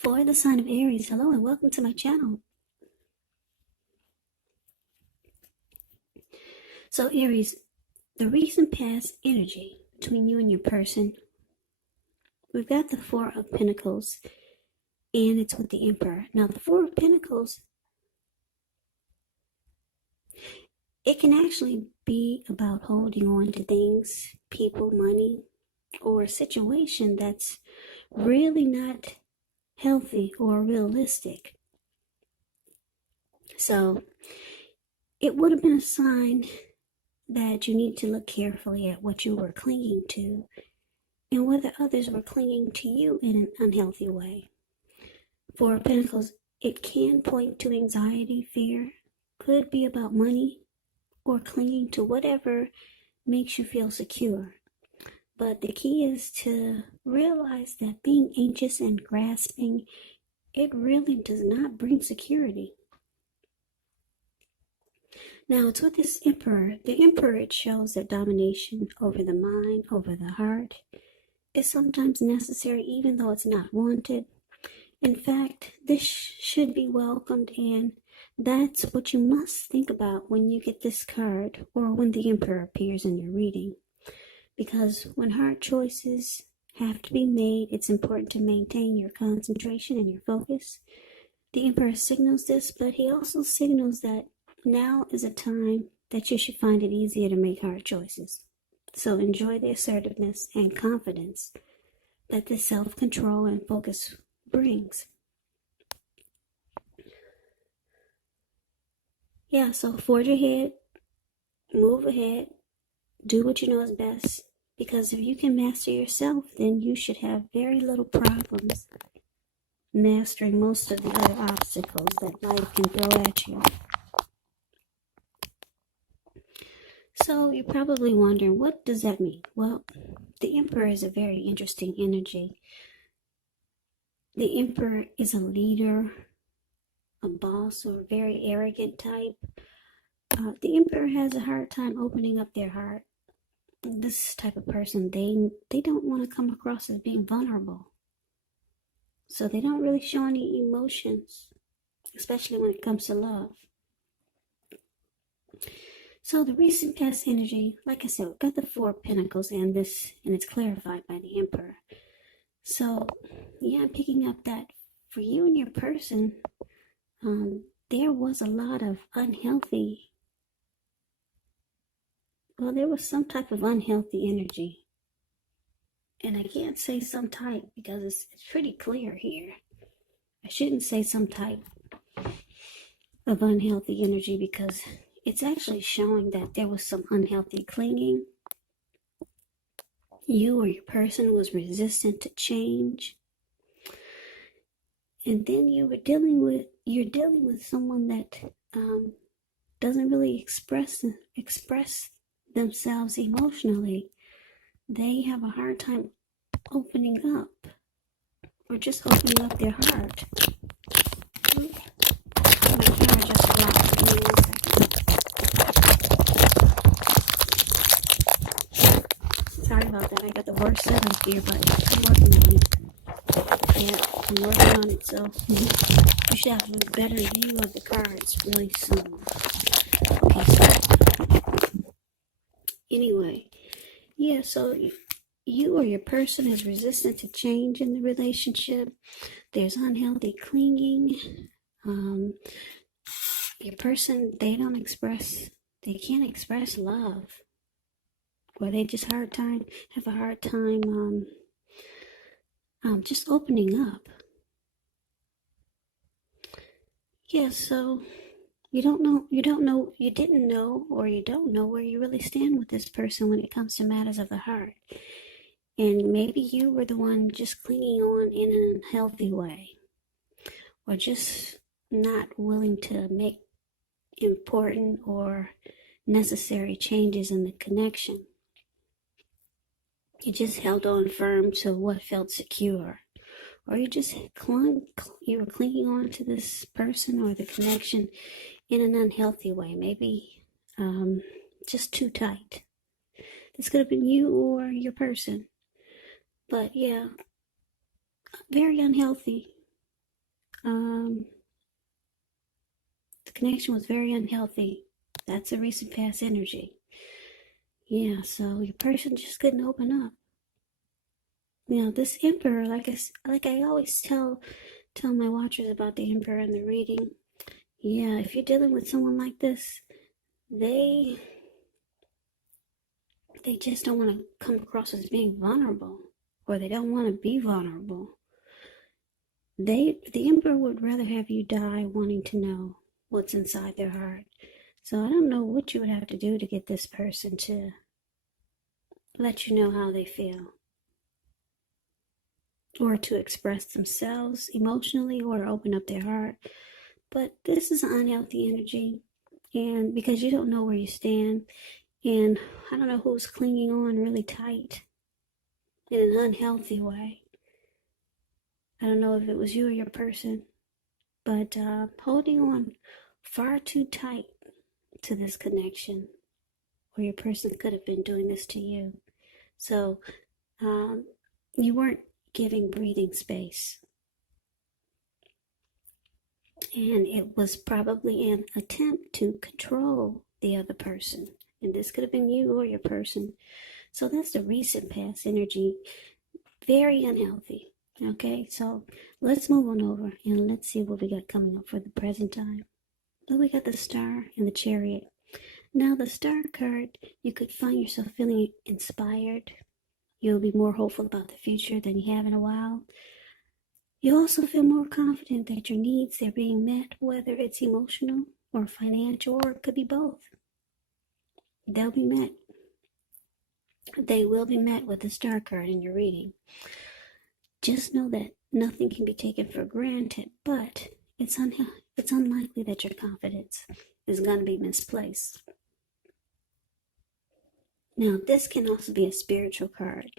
For the sign of Aries, hello and welcome to my channel. So Aries, the recent past energy between you and your person, we've got the Four of Pentacles and it's with the Emperor. Now the Four of Pentacles, it can actually be about holding on to things, people, money, or a situation that's really not healthy or realistic. So it would have been a sign that you need to look carefully at what you were clinging to and whether others were clinging to you in an unhealthy way. For Pentacles, it can point to anxiety, fear, could be about money, or clinging to whatever makes you feel secure. But the key is to realize that being anxious and grasping, it really does not bring security. Now, it's with this Emperor. The Emperor, it shows that domination over the mind, over the heart, is sometimes necessary even though it's not wanted. In fact, this should be welcomed, and that's what you must think about when you get this card or when the Emperor appears in your reading. Because when hard choices have to be made, it's important to maintain your concentration and your focus. The Emperor signals this, but he also signals that now is a time that you should find it easier to make hard choices. So enjoy the assertiveness and confidence that this self-control and focus brings. Yeah, so forge ahead, move ahead, do what you know is best. Because if you can master yourself, then you should have very little problems mastering most of the other obstacles that life can throw at you. So you're probably wondering, what does that mean? Well, the Emperor is a very interesting energy. The Emperor is a leader, a boss, or a very arrogant type. The Emperor has a hard time opening up their heart. This type of person, they don't want to come across as being vulnerable. So they don't really show any emotions, especially when it comes to love. So the recent past energy, like I said, we've got the Four of Pentacles and it's clarified by the Emperor. So yeah, I'm picking up that for you and your person, there was a lot of unhealthy, there was some type of unhealthy energy. And I can't say some type because it's pretty clear here. I shouldn't say some type of unhealthy energy because it's actually showing that there was some unhealthy clinging. You or your person was resistant to change. And then you're dealing with someone that doesn't really express themselves emotionally. They have a hard time opening up or just opening up their heart. My camera just dropped. Give me 1 second. Sorry about that. I got the worst setup here, but I'm working on it. Yeah, I'm working on it, so you should have a better view of the cards really soon. Okay, so anyway, yeah, so you or your person is resistant to change in the relationship. There's unhealthy clinging. Your person, they can't express love. Or they just have a hard time just opening up. Yeah, so you didn't know, or you don't know where you really stand with this person when it comes to matters of the heart. And maybe you were the one just clinging on in an unhealthy way, or just not willing to make important or necessary changes in the connection. You just held on firm to what felt secure, or you were clinging on to this person or the connection in an unhealthy way, maybe just too tight. This could have been you or your person, but yeah, very unhealthy. The connection was very unhealthy. That's a recent past energy. Yeah, so your person just couldn't open up. You know, this emperor, like I always tell my watchers about the emperor and the reading. Yeah, if you're dealing with someone like this, they just don't want to come across as being vulnerable, or they don't want to be vulnerable. The emperor would rather have you die wanting to know what's inside their heart. So I don't know what you would have to do to get this person to let you know how they feel, or to express themselves emotionally, or open up their heart. But this is an unhealthy energy, and because you don't know where you stand, and I don't know who's clinging on really tight in an unhealthy way. I don't know if it was you or your person, but holding on far too tight to this connection, or your person could have been doing this to you. So you weren't giving breathing space. And it was probably an attempt to control the other person. And this could have been you or your person. So that's the recent past energy. Very unhealthy. Okay, so let's move on over and let's see what we got coming up for the present time. Well, we got the Star and the Chariot. Now, the Star card, you could find yourself feeling inspired. You'll be more hopeful about the future than you have in a while. You also feel more confident that your needs are being met, whether it's emotional or financial, or it could be both. They'll be met. They will be met with the Star card in your reading. Just know that nothing can be taken for granted, but it's unlikely that your confidence is going to be misplaced. Now, this can also be a spiritual card.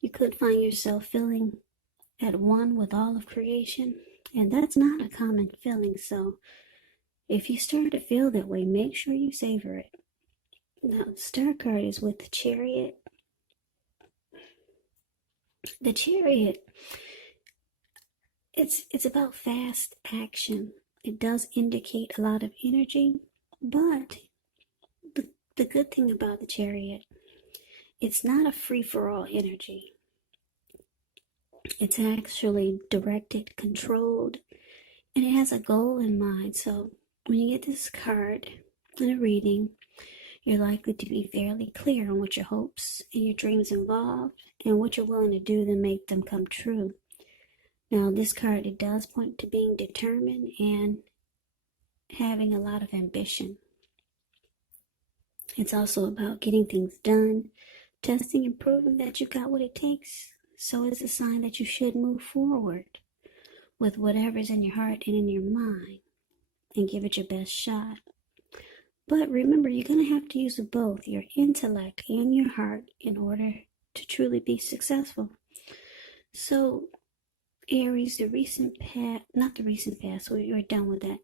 You could find yourself feeling at one with all of creation, and that's not a common feeling. So if you start to feel that way, make sure you savor it. Now, the Star card is with the Chariot. The Chariot, it's about fast action. It does indicate a lot of energy, but the good thing about the Chariot, it's not a free-for-all energy. It's actually directed, controlled, and it has a goal in mind. So when you get this card in a reading, you're likely to be fairly clear on what your hopes and your dreams involve, and what you're willing to do to make them come true. Now, this card, it does point to being determined and having a lot of ambition. It's also about getting things done, testing and proving that you got what it takes. So it's a sign that you should move forward with whatever's in your heart and in your mind and give it your best shot. But remember, you're going to have to use both your intellect and your heart in order to truly be successful. So, Aries, not the recent past, we're done with that.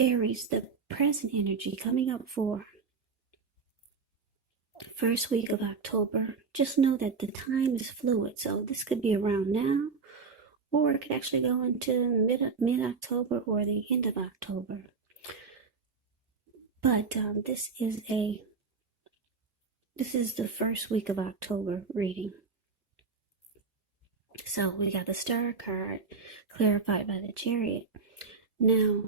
Aries, the present energy coming up for first week of October. Just know that the time is fluid, so this could be around now, or it could actually go into mid-October or the end of October. But this is the first week of October reading. So we got the Star card clarified by the Chariot. Now,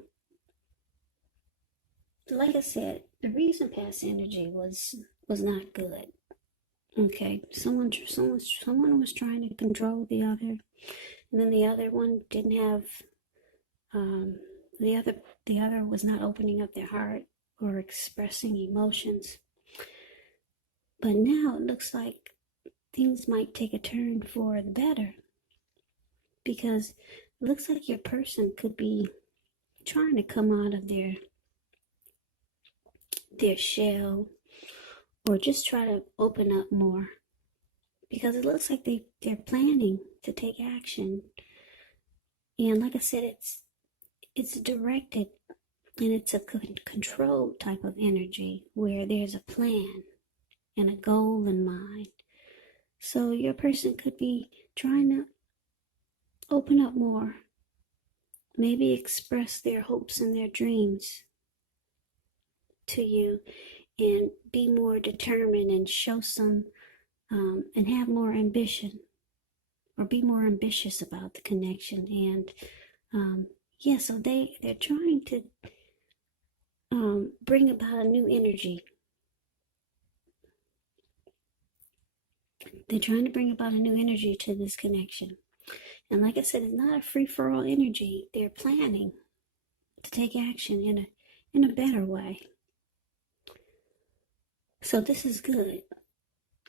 like I said, the recent past energy was not good. Okay, someone was trying to control the other, and then the other one didn't have the other was not opening up their heart or expressing emotions. But now it looks like things might take a turn for the better, because it looks like your person could be trying to come out of their shell, or just try to open up more, because it looks like they're planning to take action. And like I said, it's directed, and it's a controlled type of energy where there's a plan and a goal in mind. So your person could be trying to open up more maybe express their hopes and their dreams to you, and be more determined and show some and have more ambition, or be more ambitious about the connection. And yeah, so they're trying to bring about a new energy. They're trying to bring about a new energy to this connection. And like I said, it's not a free-for-all energy. They're planning to take action in a better way. So this is good.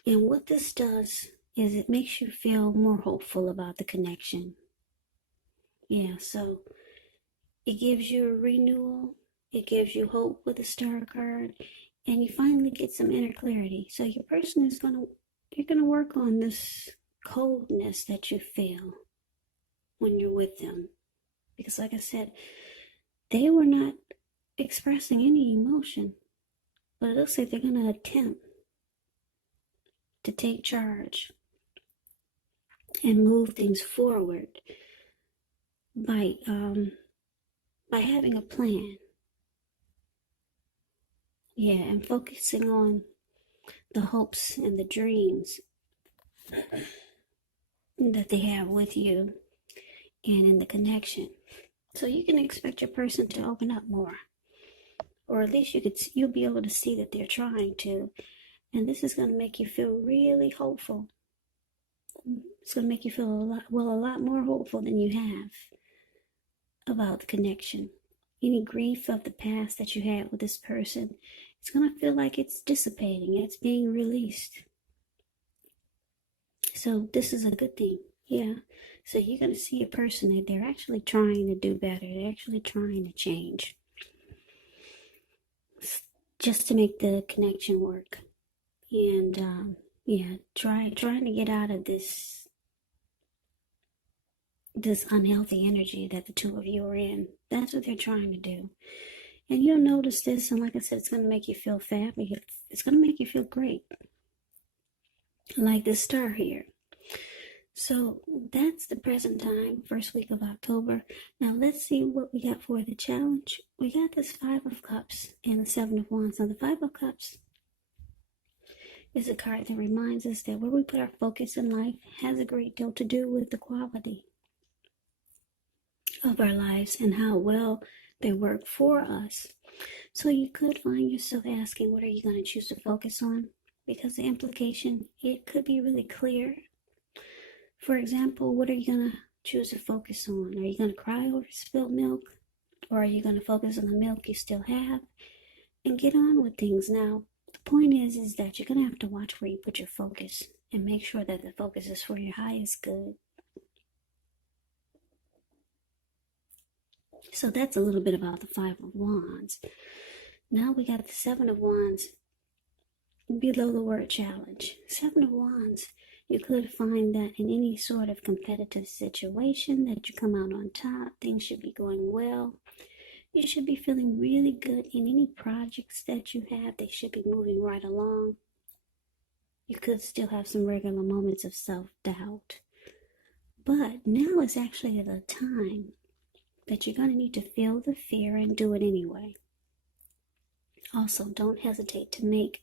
And what this does is it makes you feel more hopeful about the connection. Yeah, so it gives you a renewal. It gives you hope with the star card. And you finally get some inner clarity. So your person is you're going to work on this coldness that you feel when you're with them. Because like I said, they were not expressing any emotion. But it looks like they're going to attempt to take charge and move things forward by having a plan. Yeah, and focusing on the hopes and the dreams that they have with you and in the connection. So you can expect your person to open up more, or at least you'll be able to see that they're trying to, and this is going to make you feel really hopeful. It's going to make you feel a lot more hopeful than you have about the connection. Any grief of the past that you had with this person, it's going to feel like it's dissipating, it's being released. So this is a good thing. Yeah. So you're going to see a person that they're actually trying to do better. They're actually trying to change, just to make the connection work. And yeah, trying to get out of this unhealthy energy that the two of you are in. That's what they're trying to do. And you'll notice this, and like I said, it's going to make you feel fabulous. It's going to make you feel great. Like this star here. So that's the present time, first week of October. Now let's see what we got for the challenge. We got this 5 of Cups and the 7 of Wands. Now the 5 of Cups is a card that reminds us that where we put our focus in life has a great deal to do with the quality of our lives and how well they work for us. So you could find yourself asking, what are you going to choose to focus on? Because the implication, it could be really clear. For example, what are you going to choose to focus on? Are you going to cry over spilled milk? Or are you going to focus on the milk you still have and get on with things? Now, the point is that you're going to have to watch where you put your focus and make sure that the focus is for your highest good. So that's a little bit about the 5 of Wands. Now we got the 7 of Wands below the word challenge. 7 of Wands, you could find that in any sort of competitive situation that you come out on top. Things should be going well. You should be feeling really good in any projects that you have. They should be moving right along. You could still have some regular moments of self-doubt. But now is actually the time that you're going to need to feel the fear and do it anyway. Also, don't hesitate to make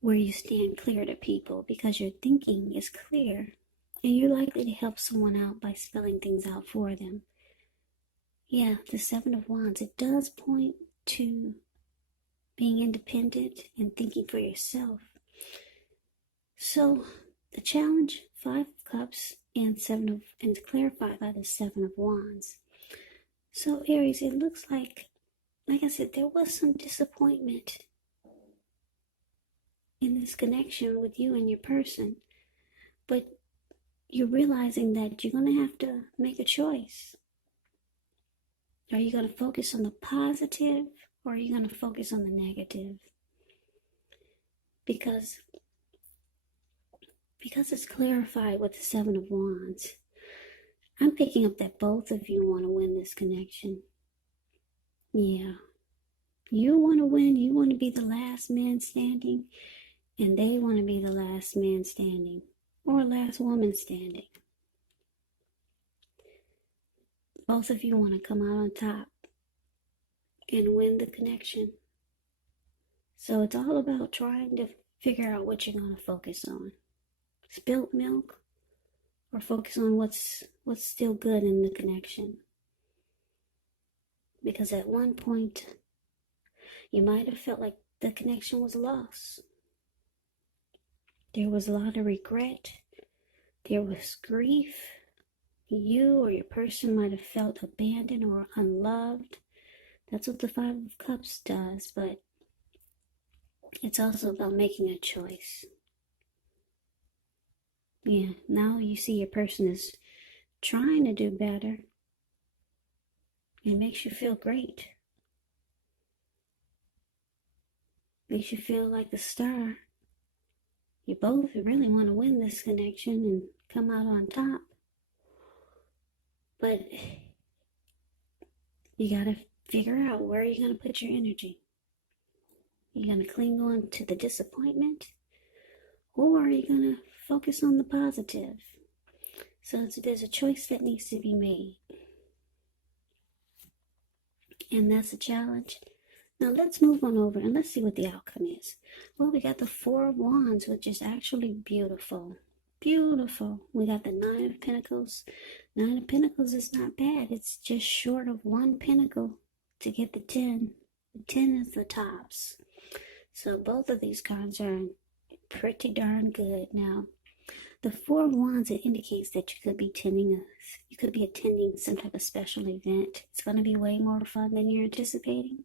where you stand clear to people, because your thinking is clear and you're likely to help someone out by spelling things out for them. Yeah, the 7 of Wands, it does point to being independent and thinking for yourself. So the challenge, 5 of Cups and clarified by the 7 of Wands. So Aries, it looks like I said, there was some disappointment in this connection with you and your person, but you're realizing that you're going to have to make a choice. Are you going to focus on the positive, or are you going to focus on the negative? Because it's clarified with the 7 of Wands, I'm picking up that both of you want to win this connection. Yeah. You want to win. You want to be the last man standing, and they want to be the last man standing, or last woman standing. Both of you want to come out on top and win the connection. So it's all about trying to figure out what you're going to focus on. Spilt milk, or focus on what's still good in the connection. Because at one point, you might have felt like the connection was lost. There was a lot of regret. There was grief. You or your person might have felt abandoned or unloved. That's what the Five of Cups does, but it's also about making a choice. Yeah, now you see your person is trying to do better. It makes you feel great. Makes you feel like the star. You both really want to win this connection and come out on top. But you got to figure out where you're going to put your energy. You're going to cling on to the disappointment, or are you going to focus on the positive? So there's a choice that needs to be made. And that's a challenge. Now let's move on over and let's see what the outcome is. Well, we got the Four of Wands, which is actually beautiful. Beautiful. We got the Nine of Pentacles. Nine of Pentacles is not bad. It's just short of one pentacle to get the 10. The 10 is the tops. So both of these cards are pretty darn good. Now, the Four of Wands, it indicates that you could be attending some type of special event. It's going to be way more fun than you're anticipating.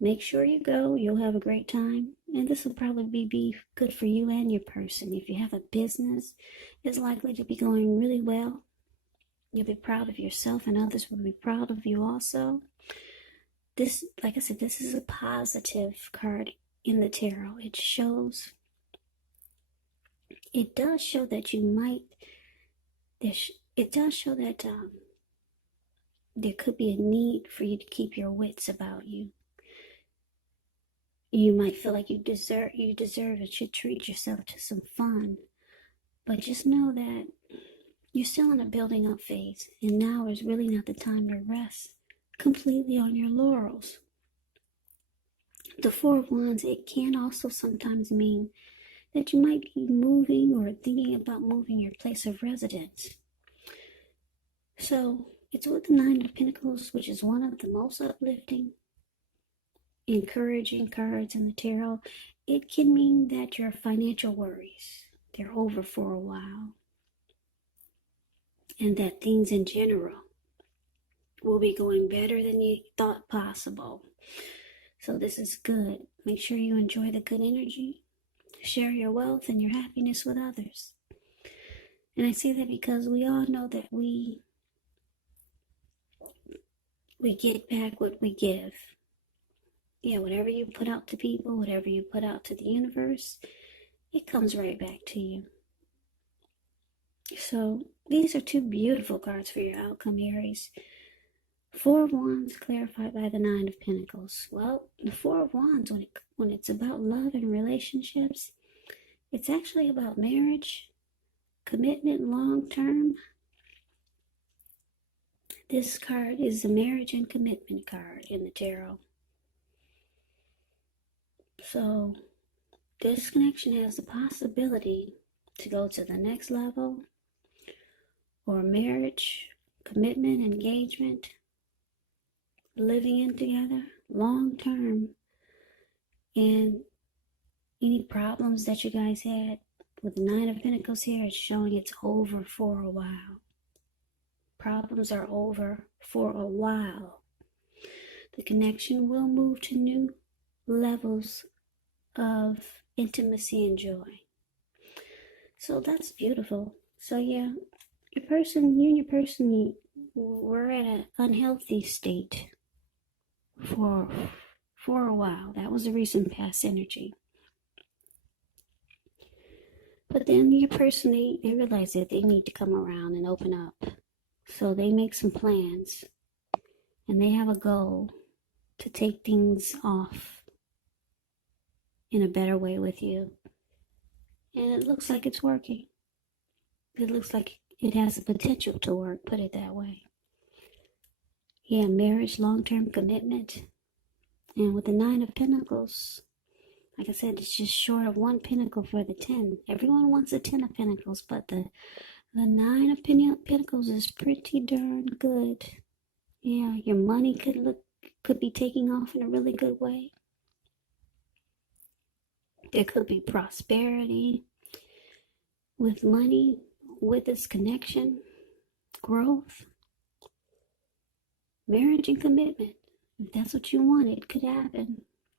Make sure you go. You'll have a great time. And this will probably be good for you and your person. If you have a business, it's likely to be going really well. You'll be proud of yourself and others will be proud of you also. This, like I said, this is a positive card in the tarot. It does show that there could be a need for you to keep your wits about you. You might feel like you deserve and should treat yourself to some fun. But just know that you're still in a building up phase, and now is really not the time to rest completely on your laurels. The Four of Wands, it can also sometimes mean that you might be moving or thinking about moving your place of residence. So it's with the Nine of Pentacles, which is one of the most uplifting, encouraging cards in the tarot. It can mean that your financial worries, they're over for a while, and that things in general will be going better than you thought possible. So this is good. Make sure you enjoy the good energy. Share your wealth and your happiness with others. And I say that because we all know that we get back what we give. Yeah, whatever you put out to people, whatever you put out to the universe, it comes right back to you. So these are two beautiful cards for your outcome, Aries. Four of Wands clarified by the Nine of Pentacles. Well, the Four of Wands, when it's about love and relationships, it's actually about marriage, commitment, long term. This card is the marriage and commitment card in the tarot. So this connection has the possibility to go to the next level, or marriage, commitment, engagement, living in together, long term. And any problems that you guys had with the Nine of Pentacles here, it's showing it's over for a while. Problems are over for a while. The connection will move to new levels of intimacy and joy. So that's beautiful. So yeah, you and your person were at an unhealthy state for a while. That was a recent past energy. But then your person, they realize that they need to come around and open up. So they make some plans, and they have a goal to take things off in a better way with you. And it looks like it's working. It looks like it has the potential to work, put it that way. Yeah, marriage, long-term commitment. And with the Nine of Pentacles, like I said, it's just short of one pentacle for the 10. Everyone wants a 10 of Pentacles, but the Nine of Pentacles is pretty darn good. Yeah, your money could be taking off in a really good way. There could be prosperity with money, with this connection, growth, marriage and commitment. If that's what you want, it could happen.